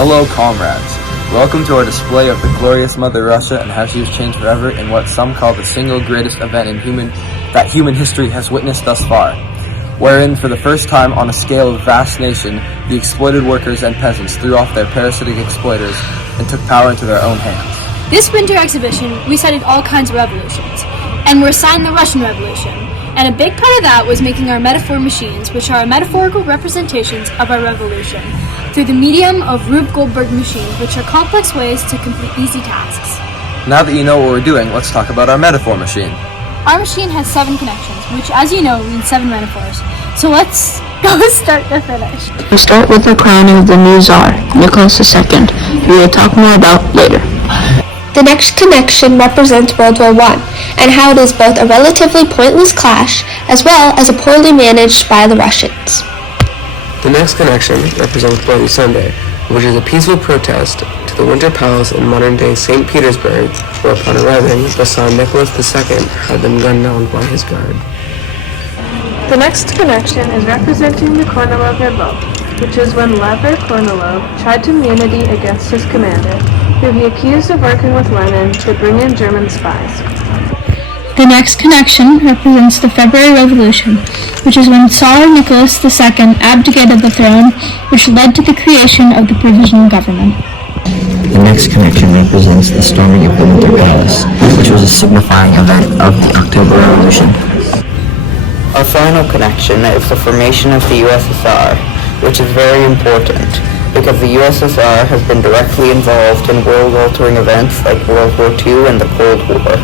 Hello, comrades. Welcome to our display of the glorious Mother Russia and how she has changed forever in what some call the single greatest event in human history has witnessed thus far, wherein for the first time on a scale of vast nation, the exploited workers and peasants threw off their parasitic exploiters and took power into their own hands. This winter exhibition, we studied all kinds of revolutions, and were assigned the Russian Revolution. And a big part of that was making our metaphor machines, which are metaphorical representations of our revolution, through the medium of Rube Goldberg machines, which are complex ways to complete easy tasks. Now that you know what we're doing, let's talk about our metaphor machine. Our machine has 7 connections, which, as you know, means 7 metaphors. So let's go start to finish. We start with the crowning of the new Tsar, Nicholas II, who we'll talk more about later. The next connection represents World War I, and how it is both a relatively pointless clash, as well as a poorly managed by the Russians. The next connection represents Bloody Sunday, which is a peaceful protest to the Winter Palace in modern-day St. Petersburg, where upon arriving, the Tsar Nicholas II had them gunned down by his guard. The next connection is representing the Kornilov revolt, which is when Lev Kornilov tried to mutiny against his commander, who he accused of working with Lenin to bring in German spies. The next connection represents the February Revolution, which is when Tsar Nicholas II abdicated the throne, which led to the creation of the provisional government. The next connection represents the storming of the Winter Palace, which was a signifying event of the October Revolution. Our final connection is the formation of the USSR, which is very important, because the USSR has been directly involved in world-altering events like World War II and the Cold War.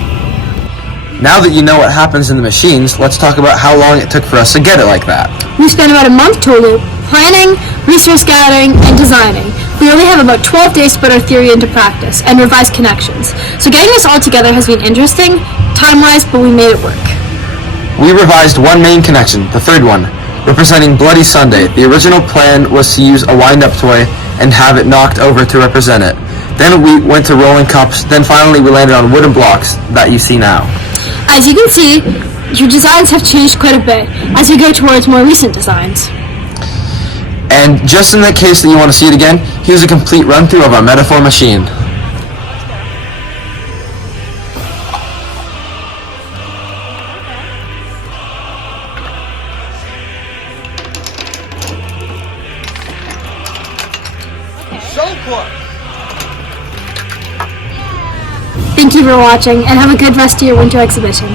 Now that you know what happens in the machines, let's talk about how long it took for us to get it like that. We spent about a month total planning, resource gathering, and designing. We only have about 12 days to put our theory into practice and revise connections. So getting this all together has been interesting, time-wise, but we made it work. We revised one main connection, the third one, representing Bloody Sunday. The original plan was to use a wind-up toy and have it knocked over to represent it. Then we went to rolling cups, then finally we landed on wooden blocks that you see now. As you can see, your designs have changed quite a bit as you go towards more recent designs. And just in the case that you want to see it again, here's a complete run-through of our metaphor machine. Thank you for watching, and have a good rest of your winter exhibition.